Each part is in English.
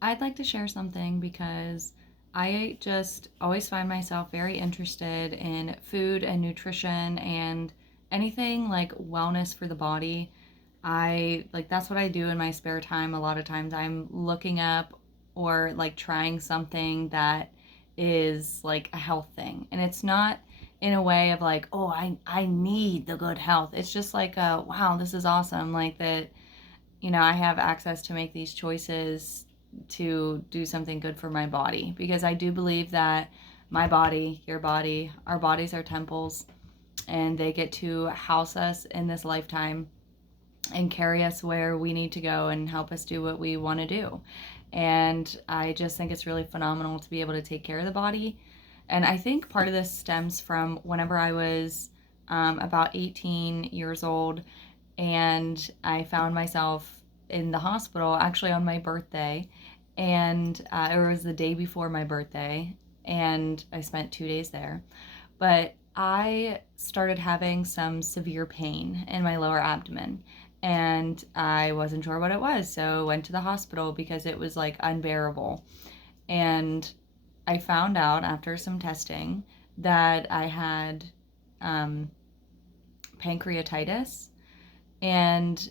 I'd like to share something because I just always find myself very interested in food and nutrition and anything like wellness for the body. I like that's what I do in my spare time. A lot of times I'm looking up or like trying something that is like a health thing. And it's not in a way of like, oh, I need the good health. It's just like, wow, this is awesome. Like that, I have access to make these choices to do something good for my body because I do believe that my body, your body, our bodies are temples and they get to house us in this lifetime and carry us where we need to go and help us do what we want to do. And I just think it's really phenomenal to be able to take care of the body. And I think part of this stems from whenever I was about 18 years old and I found myself in the hospital actually on my birthday. And it was the day before my birthday, and I spent 2 days there. But I started having some severe pain in my lower abdomen, and I wasn't sure what it was. So I went to the hospital because it was like unbearable. And I found out after some testing that I had um, pancreatitis, and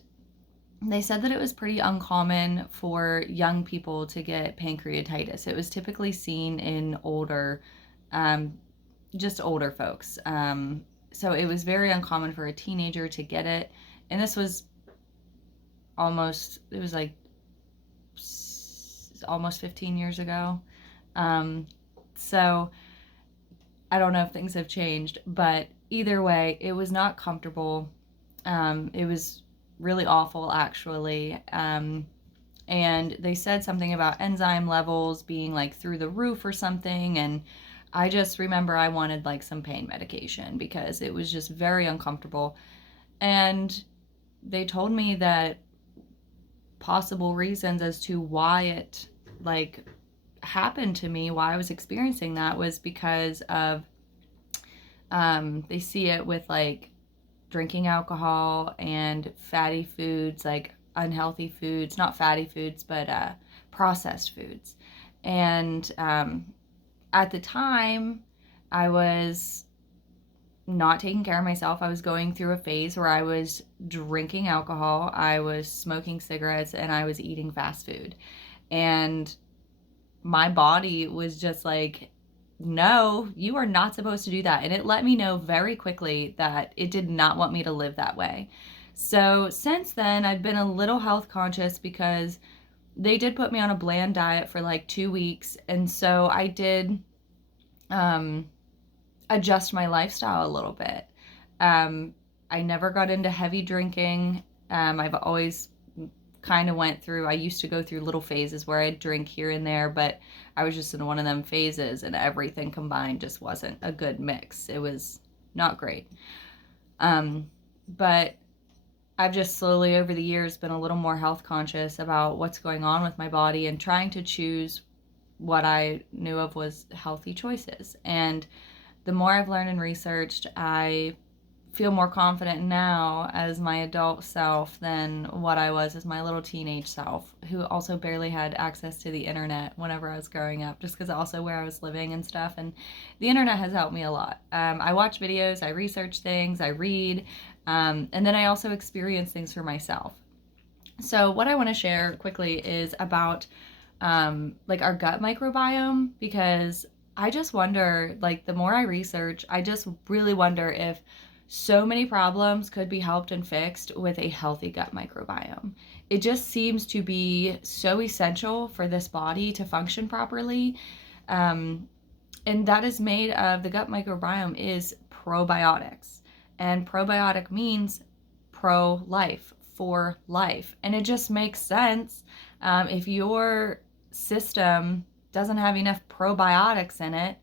they said that it was pretty uncommon for young people to get pancreatitis. It was typically seen in um, just older folks. So it was very uncommon for a teenager to get it. And this was it was like almost 15 years ago. So I don't know if things have changed, but either way, it was not comfortable. It was really awful, actually. And they said something about enzyme levels being like through the roof or something. And I just remember I wanted like some pain medication because it was just very uncomfortable. And they told me that possible reasons as to why it like happened to me, why I was experiencing that was because of they see it with like drinking alcohol and fatty foods, like unhealthy foods, not fatty foods, but processed foods. And at the time, I was not taking care of myself. I was going through a phase where I was drinking alcohol, I was smoking cigarettes, and I was eating fast food. And my body was just like, no, you are not supposed to do that. And it let me know very quickly that it did not want me to live that way. So since then, I've been a little health conscious because they did put me on a bland diet for like 2 weeks. And so I did um, adjust my lifestyle a little bit. Um, I never got into heavy drinking. I've always kind of went through, I used to go through little phases where I'd drink here and there, but I was just in one of them phases and everything combined just wasn't a good mix. It was not great. But I've just slowly over the years been a little more health conscious about what's going on with my body and trying to choose what I knew of was healthy choices. And the more I've learned and researched, I feel more confident now as my adult self than what I was as my little teenage self, who also barely had access to the internet whenever I was growing up, just because also where I was living and stuff. And the internet has helped me a lot. I watch videos, I research things, I read, and then I also experience things for myself. So, what I want to share quickly is about like our gut microbiome because I just wonder, like, the more I research, I just really wonder if so many problems could be helped and fixed with a healthy gut microbiome. It just seems to be so essential for this body to function properly. Um, and that is made of the gut microbiome is probiotics. And probiotic means pro life, for life. And it just makes sense if your system doesn't have enough probiotics in it,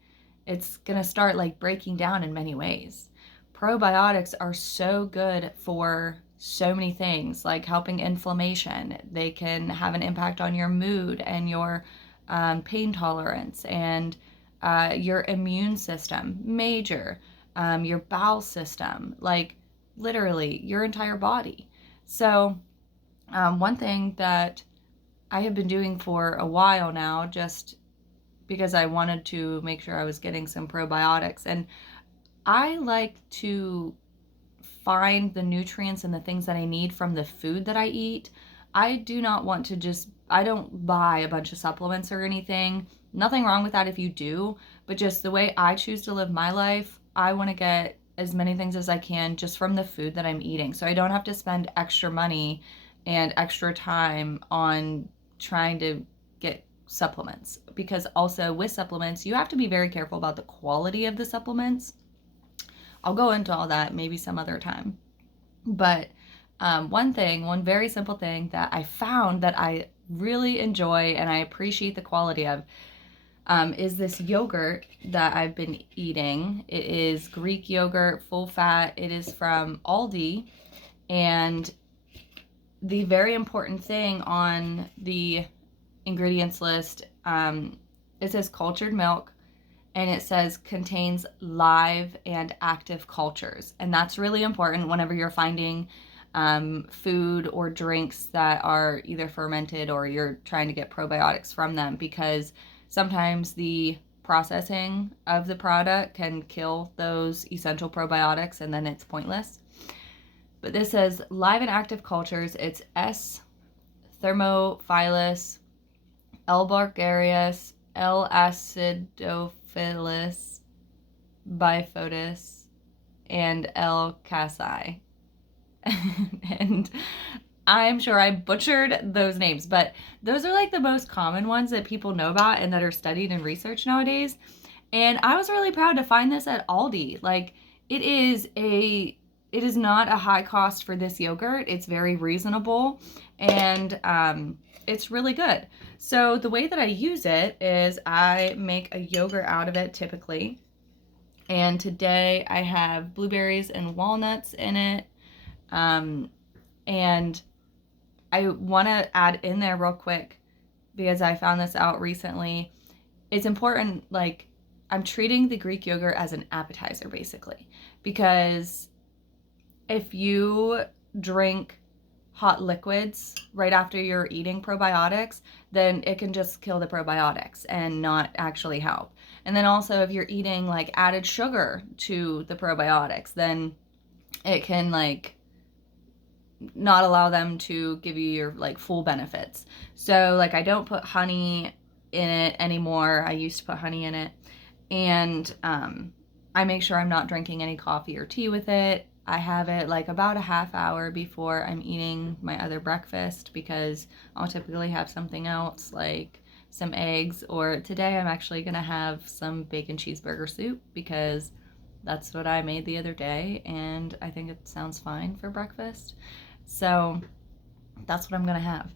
it's going to start like breaking down in many ways. Probiotics are so good for so many things, like helping inflammation. They can have an impact on your mood and your pain tolerance and your immune system, major, your bowel system, like literally your entire body. So, one thing that I have been doing for a while now, just because I wanted to make sure I was getting some probiotics. And I like to find the nutrients and the things that I need from the food that I eat. I do not want to just, I don't buy a bunch of supplements or anything. Nothing wrong with that if you do, but just the way I choose to live my life, I want to get as many things as I can just from the food that I'm eating. So I don't have to spend extra money and extra time on trying to get supplements, because also with supplements, you have to be very careful about the quality of the supplements. I'll go into all that maybe some other time. But one very simple thing that I found that I really enjoy and I appreciate the quality of is this yogurt that I've been eating. It is Greek yogurt, full fat. It is from Aldi. And the very important thing on the ingredients list, it says cultured milk, and it says contains live and active cultures. And that's really important whenever you're finding food or drinks that are either fermented or you're trying to get probiotics from them, because sometimes the processing of the product can kill those essential probiotics and then it's pointless. But this says live and active cultures. It's S. thermophilus, L. bargarius, L. acidophilus, bifotis, and L. casei. And I'm sure I butchered those names, but those are like the most common ones that people know about and that are studied and researched nowadays. And I was really proud to find this at Aldi. Like, it is not a high cost for this yogurt. It's very reasonable, and it's really good. So the way that I use it is I make a yogurt out of it typically. And today I have blueberries and walnuts in it. And I want to add in there real quick, because I found this out recently. It's important, like, I'm treating the Greek yogurt as an appetizer basically, because if you drink hot liquids right after you're eating probiotics, then it can just kill the probiotics and not actually help. And then also if you're eating like added sugar to the probiotics, then it can like not allow them to give you your like full benefits. So like I don't put honey in it anymore. I used to put honey in it. And I make sure I'm not drinking any coffee or tea with it. I have it like about a half hour before I'm eating my other breakfast, because I'll typically have something else like some eggs, or today I'm actually going to have some bacon cheeseburger soup because that's what I made the other day and I think it sounds fine for breakfast. So that's what I'm going to have.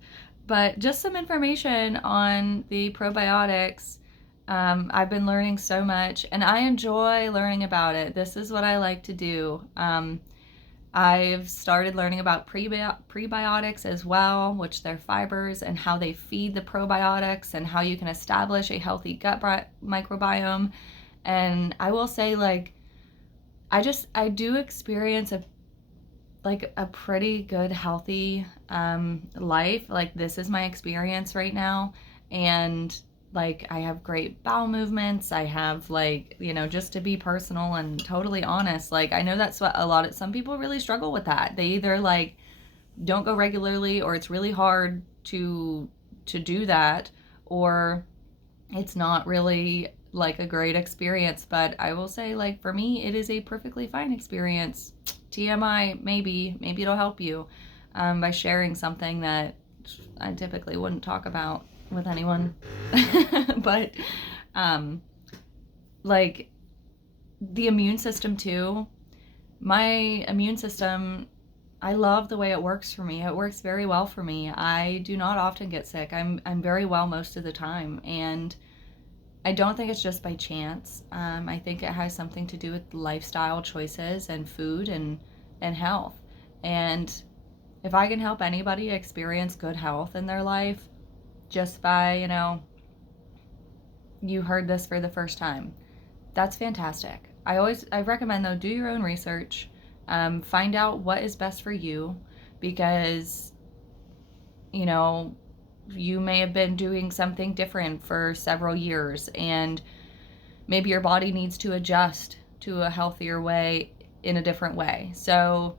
But just some information on the probiotics. I've been learning so much and I enjoy learning about it. This is what I like to do. I've started learning about prebiotics as well, which they're fibers, and how they feed the probiotics and how you can establish a healthy gut microbiome. And I will say, like, I do experience a pretty good healthy life. Like, this is my experience right now, and like I have great bowel movements. I have, like, you know, just to be personal and totally honest, like I know that's what some people really struggle with. That they either like don't go regularly, or it's really hard to do that, or it's not really like a great experience. But I will say, like, for me it is a perfectly fine experience. TMI, maybe it'll help you by sharing something that I typically wouldn't talk about with anyone. But like the immune system too, my immune system, I love the way it works for me. It works very well for me. I do not often get sick. I'm very well most of the time, and I don't think it's just by chance. I think it has something to do with lifestyle choices and food and health. And if I can help anybody experience good health in their life just by, you know, you heard this for the first time, that's fantastic. I recommend, though, do your own research. Find out what is best for you, because, you know, you may have been doing something different for several years, and maybe your body needs to adjust to a healthier way in a different way. So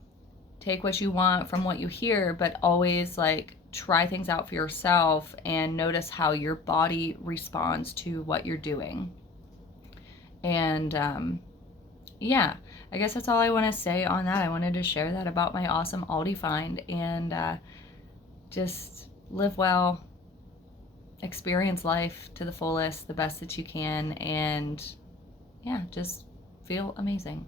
take what you want from what you hear, but always like try things out for yourself and notice how your body responds to what you're doing. And yeah, I guess that's all I want to say on that. I wanted to share that about my awesome Aldi find, and just live well, experience life to the fullest, the best that you can, and yeah, just feel amazing.